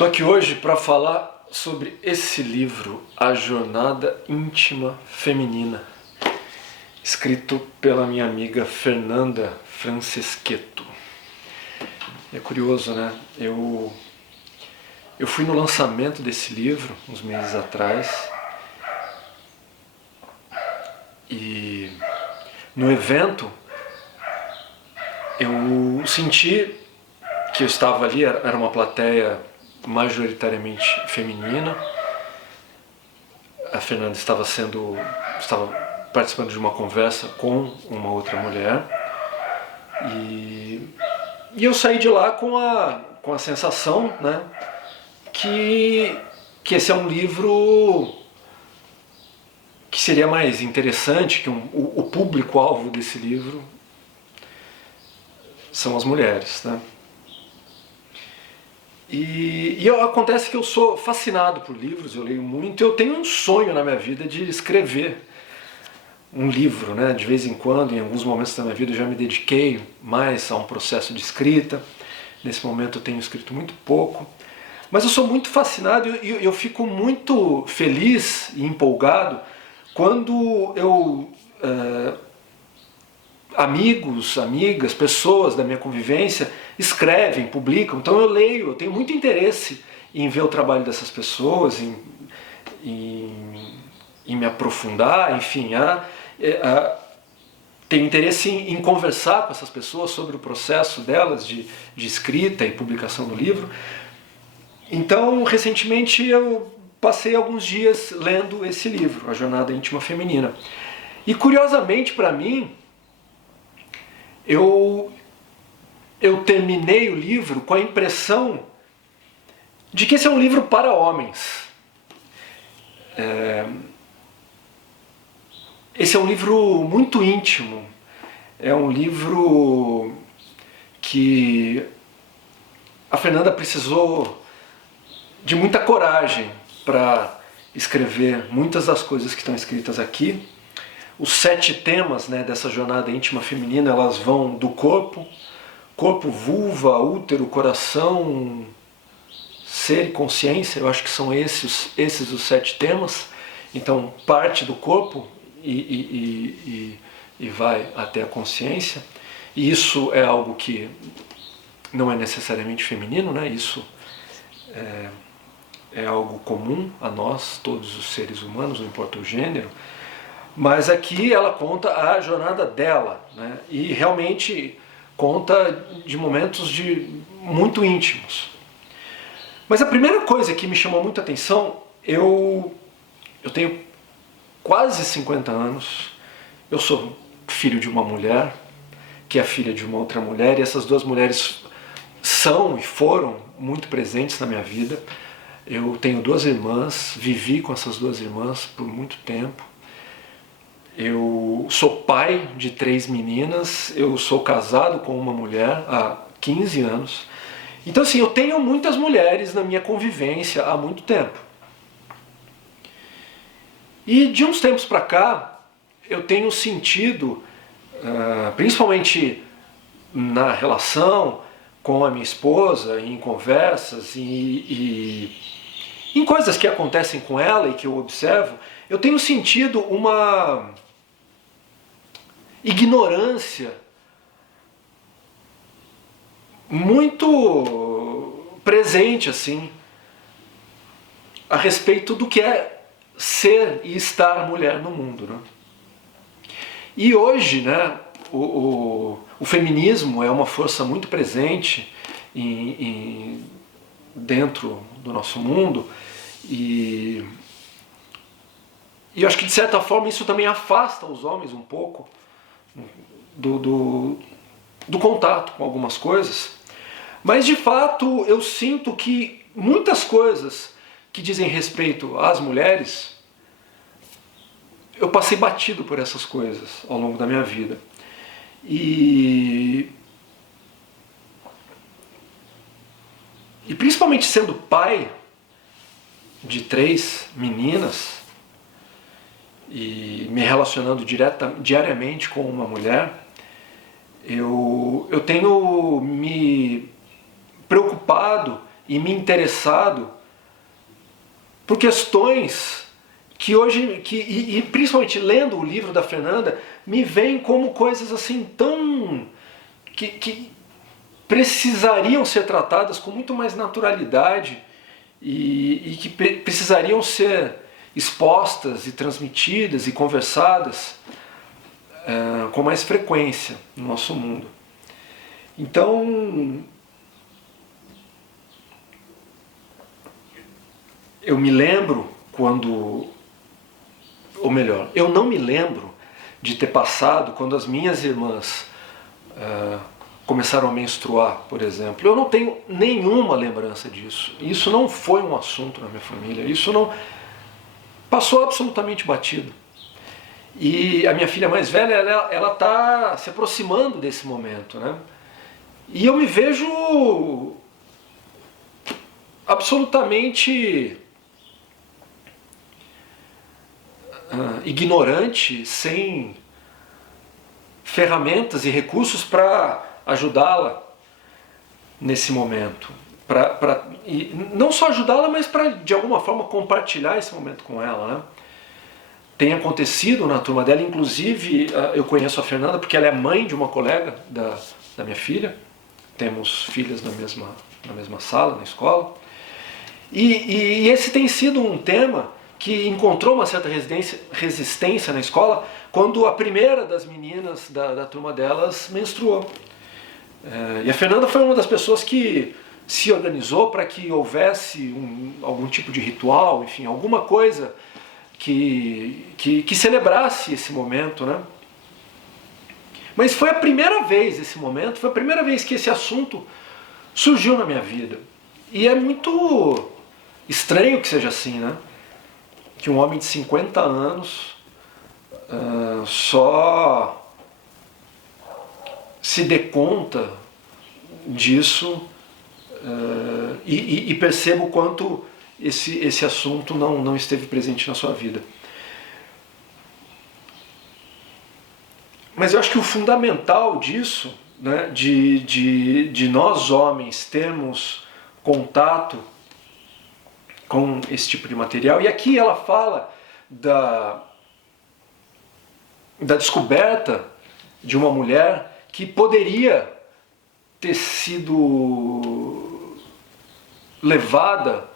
Estou aqui hoje para falar sobre esse livro, A Jornada Íntima Feminina, escrito pela minha amiga Fernanda Franceschetto. É curioso, né? Eu fui no lançamento desse livro uns meses atrás e no evento eu senti que eu estava ali, era uma plateia majoritariamente feminina. A Fernanda estava participando de uma conversa com uma outra mulher e eu saí de lá com a sensação, né, que esse é um livro que seria mais interessante, que o público-alvo desse livro são as mulheres, né? E acontece que eu sou fascinado por livros, eu leio muito, eu tenho um sonho na minha vida de escrever um livro, né? De vez em quando, em alguns momentos da minha vida, eu já me dediquei mais a um processo de escrita. Nesse momento eu tenho escrito muito pouco, mas eu sou muito fascinado e eu fico muito feliz e empolgado quando amigos, amigas, pessoas da minha convivência escrevem, publicam. Então eu leio, eu tenho muito interesse em ver o trabalho dessas pessoas, em me aprofundar, enfim, tenho interesse em conversar com essas pessoas sobre o processo delas de escrita e publicação do livro. Então, recentemente eu passei alguns dias lendo esse livro, A Jornada Íntima Feminina. E curiosamente para mim, eu terminei o livro com a impressão de que esse é um livro para homens. Esse é um livro muito íntimo, é um livro que a Fernanda precisou de muita coragem para escrever muitas das coisas que estão escritas aqui. Os 7 temas, né, dessa jornada íntima feminina, elas vão do corpo, vulva, útero, coração, ser e consciência. Eu acho que são esses os 7 temas. Então parte do corpo e vai até a consciência. E isso é algo que não é necessariamente feminino, né? Isso é algo comum a nós, todos os seres humanos, não importa o gênero. Mas aqui ela conta a jornada dela, né? E realmente conta de momentos muito íntimos. Mas a primeira coisa que me chamou muita atenção, eu tenho quase 50 anos, eu sou filho de uma mulher, que é filha de uma outra mulher, e essas duas mulheres são e foram muito presentes na minha vida. Eu tenho 2 irmãs, vivi com essas 2 irmãs por muito tempo. Eu sou pai de 3 meninas, eu sou casado com uma mulher há 15 anos. Então assim, eu tenho muitas mulheres na minha convivência há muito tempo. E de uns tempos para cá, eu tenho sentido, principalmente na relação com a minha esposa, em conversas e em coisas que acontecem com ela e que eu observo, eu tenho sentido uma ignorância muito presente assim a respeito do que é ser e estar mulher no mundo, né? E hoje, né, o feminismo é uma força muito presente dentro do nosso mundo e eu acho que de certa forma isso também afasta os homens um pouco do contato com algumas coisas. Mas de fato eu sinto que muitas coisas que dizem respeito às mulheres, eu passei batido por essas coisas ao longo da minha vida. E principalmente sendo pai de 3 meninas e me relacionando diariamente com uma mulher, eu tenho me preocupado e me interessado por questões que hoje, e principalmente lendo o livro da Fernanda, me veem como coisas assim tão... que precisariam ser tratadas com muito mais naturalidade e que precisariam ser expostas e transmitidas e conversadas com mais frequência no nosso mundo. Então, eu me lembro quando, ou melhor, eu não me lembro de ter passado quando as minhas irmãs começaram a menstruar, por exemplo. Eu não tenho nenhuma lembrança disso. Isso não foi um assunto na minha família. Isso não passou absolutamente batido. E a minha filha mais velha, ela está se aproximando desse momento, né? E eu me vejo absolutamente ignorante, sem ferramentas e recursos para ajudá-la nesse momento. E não só ajudá-la, mas para de alguma forma compartilhar esse momento com ela, né? Tem acontecido na turma dela, inclusive eu conheço a Fernanda porque ela é mãe de uma colega da minha filha. Temos filhas na mesma sala, na escola. E esse tem sido um tema que encontrou uma certa resistência na escola quando a primeira das meninas da turma delas menstruou. E a Fernanda foi uma das pessoas que se organizou para que houvesse algum tipo de ritual, enfim, alguma coisa que celebrasse esse momento, né? Mas foi a primeira vez esse momento, foi a primeira vez que esse assunto surgiu na minha vida. E é muito estranho que seja assim, né? Que um homem de 50 anos só se dê conta disso e perceba o quanto esse assunto não esteve presente na sua vida. Mas eu acho que o fundamental disso, né, de nós homens termos contato com esse tipo de material, e aqui ela fala da descoberta de uma mulher que poderia ter sido levada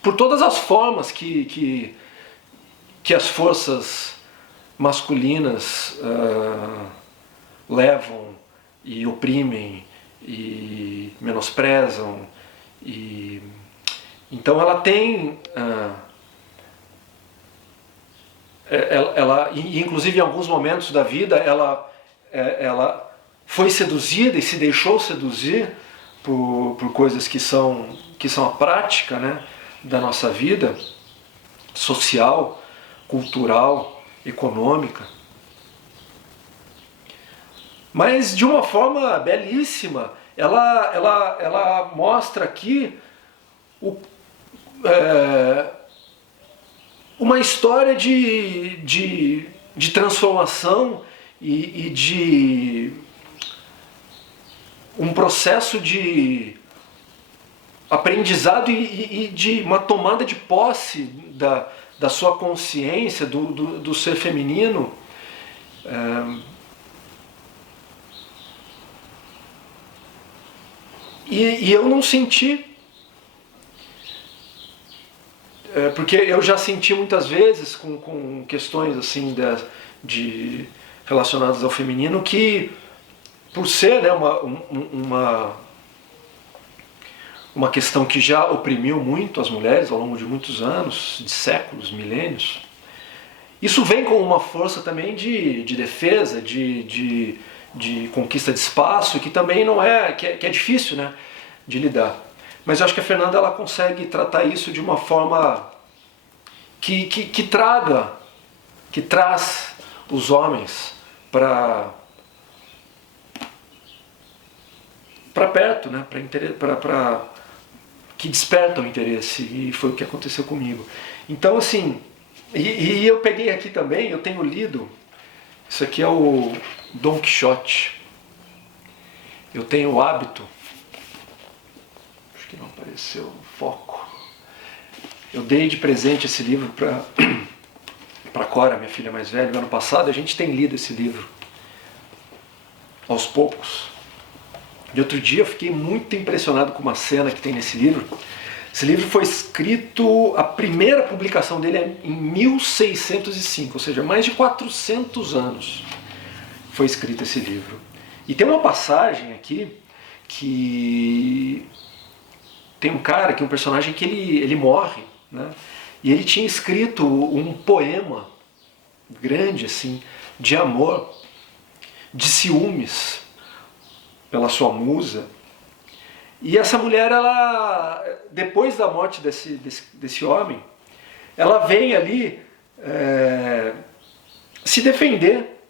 por todas as formas que as forças masculinas levam e oprimem e menosprezam. Então ela tem... ela, inclusive em alguns momentos da vida, ela foi seduzida e se deixou seduzir por coisas que são a prática, né, da nossa vida social, cultural, econômica. Mas de uma forma belíssima, ela mostra aqui uma história de transformação e de um processo de aprendizado e de uma tomada de posse da sua consciência, do ser feminino. E eu não senti, porque eu já senti muitas vezes com questões assim relacionadas ao feminino, que por ser, né, uma questão que já oprimiu muito as mulheres ao longo de muitos anos, de séculos, milênios, isso vem com uma força também de defesa, de conquista de espaço, que também não é, que é difícil, né, de lidar. Mas eu acho que a Fernanda ela consegue tratar isso de uma forma que traz os homens para perto, né, que despertam interesse, e foi o que aconteceu comigo. Então, assim, e eu peguei aqui também, eu tenho lido, isso aqui é o Dom Quixote, eu tenho o hábito, acho que não apareceu no foco, eu dei de presente esse livro para Cora, minha filha mais velha, no ano passado. A gente tem lido esse livro aos poucos. E outro dia eu fiquei muito impressionado com uma cena que tem nesse livro. Esse livro foi escrito, a primeira publicação dele é em 1605, ou seja, mais de 400 anos foi escrito esse livro. E tem uma passagem aqui que tem um cara, que é um personagem que ele morre, né? E ele tinha escrito um poema grande assim, de amor, de ciúmes pela sua musa. E essa mulher, ela, depois da morte desse homem, ela vem ali se defender.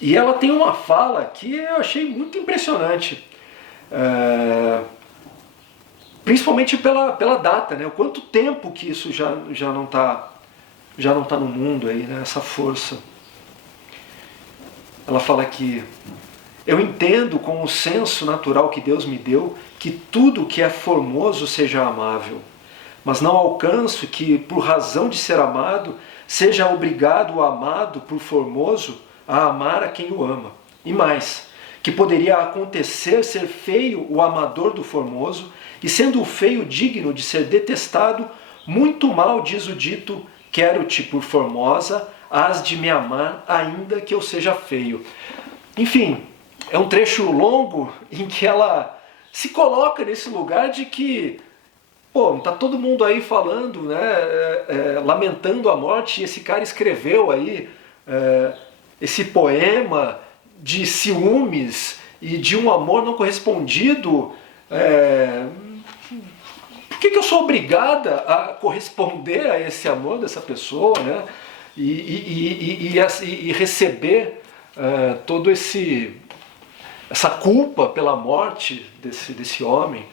E ela tem uma fala que eu achei muito impressionante, principalmente pela data, né? O quanto tempo que isso já não está no mundo aí, né? Essa força. Ela fala que eu entendo com o senso natural que Deus me deu que tudo que é formoso seja amável, mas não alcanço que, por razão de ser amado, seja obrigado o amado por formoso a amar a quem o ama. E mais, que poderia acontecer ser feio o amador do formoso, e sendo o feio digno de ser detestado, muito mal diz o dito: quero-te por formosa, hás de me amar ainda que eu seja feio. Enfim, é um trecho longo em que ela se coloca nesse lugar de que, pô, tá todo mundo aí falando, né, lamentando a morte, e esse cara escreveu aí esse poema de ciúmes e de um amor não correspondido. Por que eu sou obrigada a corresponder a esse amor dessa pessoa, né? E receber todo essa culpa pela morte desse homem.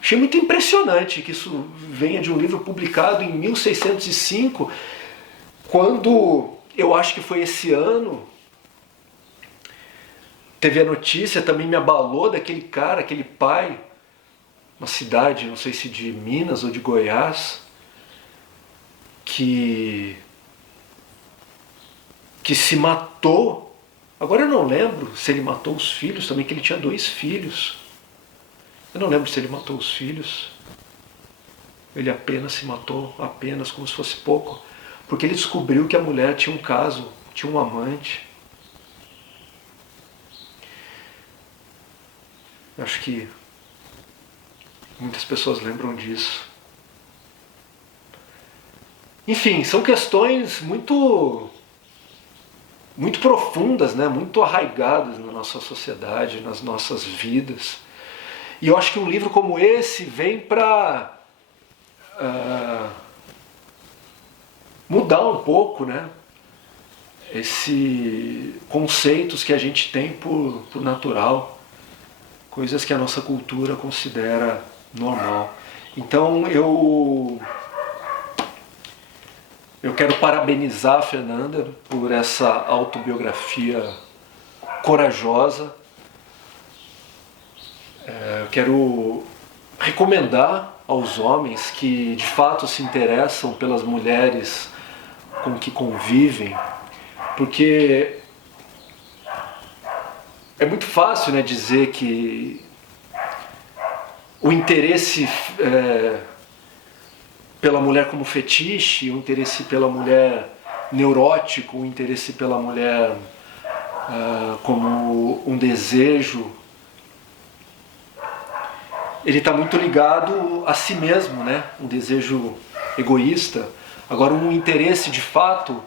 Achei muito impressionante que isso venha de um livro publicado em 1605, quando eu acho que foi esse ano, teve a notícia, também me abalou, daquele cara, aquele pai, uma cidade, não sei se de Minas ou de Goiás, que se matou. Agora eu não lembro se ele matou os filhos também, que ele tinha 2 filhos. Eu não lembro se ele matou os filhos. Ele apenas se matou, apenas, como se fosse pouco, porque ele descobriu que a mulher tinha um caso, tinha um amante. Eu acho que muitas pessoas lembram disso. Enfim, são questões muito profundas, né? Muito arraigadas na nossa sociedade, nas nossas vidas. E eu acho que um livro como esse vem para mudar um pouco, né? Esses conceitos que a gente tem por natural, coisas que a nossa cultura considera normal. Então eu quero parabenizar a Fernanda por essa autobiografia corajosa. Eu quero recomendar aos homens que de fato se interessam pelas mulheres com que convivem, porque é muito fácil, né, dizer que o interesse pela mulher como fetiche, o interesse pela mulher neurótico, o interesse pela mulher como um desejo, ele está muito ligado a si mesmo, né? Um desejo egoísta. Agora, um interesse de fato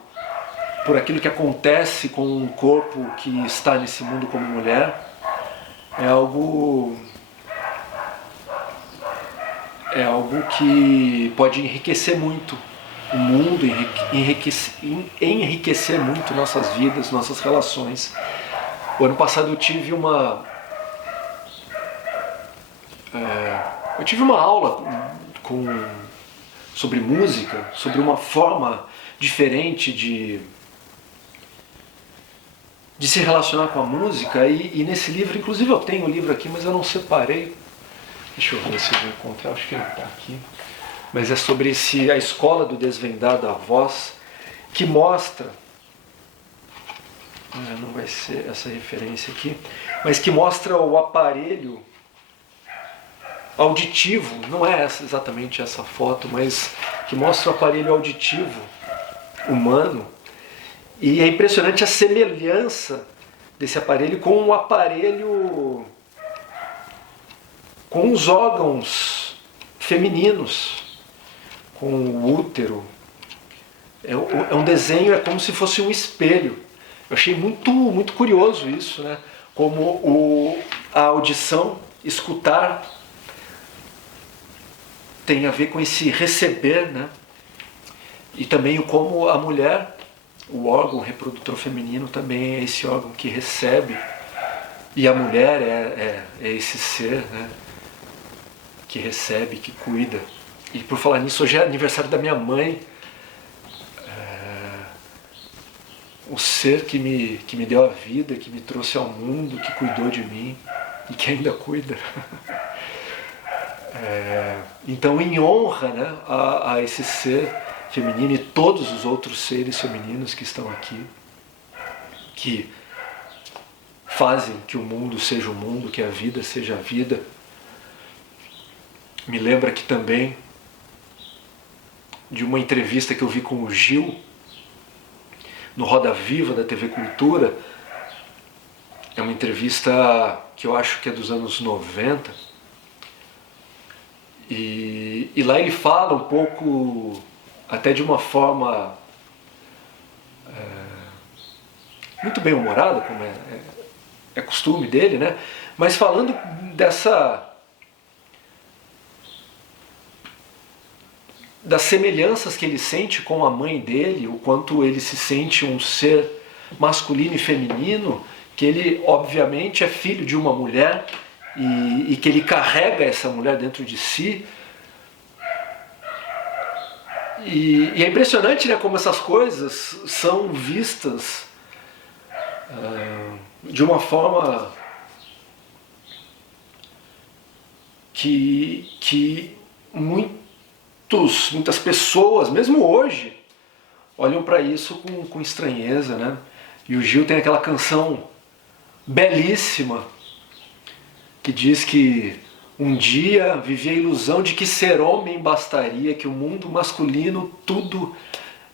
por aquilo que acontece com um corpo que está nesse mundo como mulher é algo que pode enriquecer muito o mundo, enriquecer muito nossas vidas, nossas relações. O ano passado eu tive uma aula sobre música, sobre uma forma diferente de se relacionar com a música, e nesse livro, inclusive eu tenho o livro aqui, mas eu não separei, deixa eu ver se eu vou encontrar, acho que ele está aqui, mas é sobre a escola do desvendar da voz, que mostra, não vai ser essa referência aqui, mas que mostra o aparelho auditivo, não é exatamente essa foto, mas que mostra o aparelho auditivo humano, e é impressionante a semelhança desse aparelho com o aparelho, com os órgãos femininos, com o útero. É um desenho, é como se fosse um espelho. Eu achei muito curioso isso, né? Como a audição, escutar, tem a ver com esse receber, né? E também como a mulher, o órgão reprodutor feminino também é esse órgão que recebe, e a mulher é esse ser, né? Que recebe, que cuida. E por falar nisso, hoje é aniversário da minha mãe, o ser que me deu a vida, que me trouxe ao mundo, que cuidou de mim e que ainda cuida. Então, em honra, né, a esse ser feminino e todos os outros seres femininos que estão aqui, que fazem que o mundo seja o mundo, que a vida seja a vida. Me lembra aqui também de uma entrevista que eu vi com o Gil, no Roda Viva da TV Cultura. É uma entrevista que eu acho que é dos anos 90. E lá ele fala um pouco, até de uma forma muito bem humorada, como é costume dele, né? Mas falando das semelhanças que ele sente com a mãe dele, o quanto ele se sente um ser masculino e feminino, que ele obviamente é filho de uma mulher e que ele carrega essa mulher dentro de si. E é impressionante, né, como essas coisas são vistas de uma forma que muitas pessoas, mesmo hoje, olham para isso com estranheza, né? E o Gil tem aquela canção belíssima que diz que um dia vivi a ilusão de que ser homem bastaria, que o mundo masculino tudo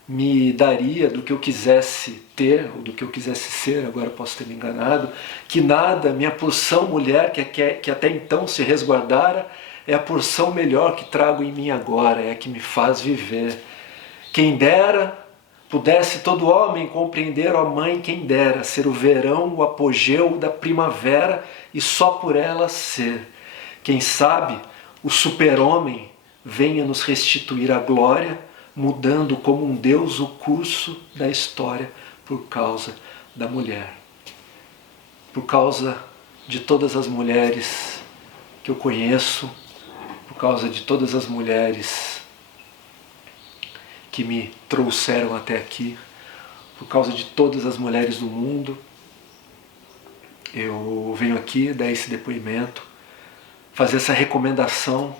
me daria do que eu quisesse ter, ou do que eu quisesse ser, agora posso ter me enganado, que nada, minha porção mulher, que até então se resguardara, é a porção melhor que trago em mim agora, é a que me faz viver. Quem dera pudesse todo homem compreender, ó mãe, quem dera ser o verão, o apogeu da primavera e só por ela ser. Quem sabe o super-homem venha nos restituir a glória, mudando como um Deus o curso da história por causa da mulher. Por causa de todas as mulheres que eu conheço, por causa de todas as mulheres que me trouxeram até aqui, por causa de todas as mulheres do mundo, eu venho aqui dar esse depoimento, fazer essa recomendação,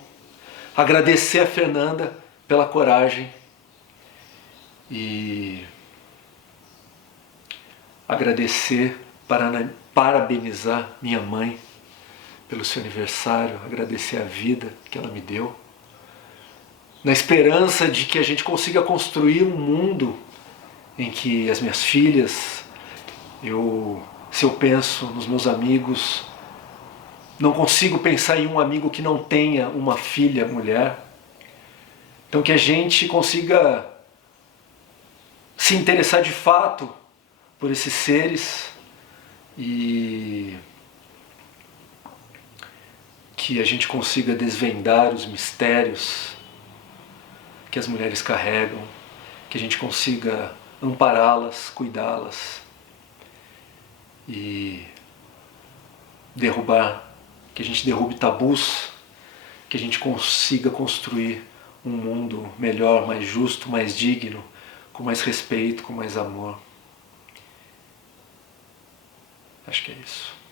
agradecer a Fernanda pela coragem e agradecer, parabenizar minha mãe pelo seu aniversário, agradecer a vida que ela me deu, na esperança de que a gente consiga construir um mundo em que as minhas filhas, se eu penso nos meus amigos, não consigo pensar em um amigo que não tenha uma filha mulher. Então que a gente consiga se interessar de fato por esses seres e que a gente consiga desvendar os mistérios que as mulheres carregam, que a gente consiga ampará-las, cuidá-las e que a gente derrube tabus, que a gente consiga construir um mundo melhor, mais justo, mais digno, com mais respeito, com mais amor. Acho que é isso.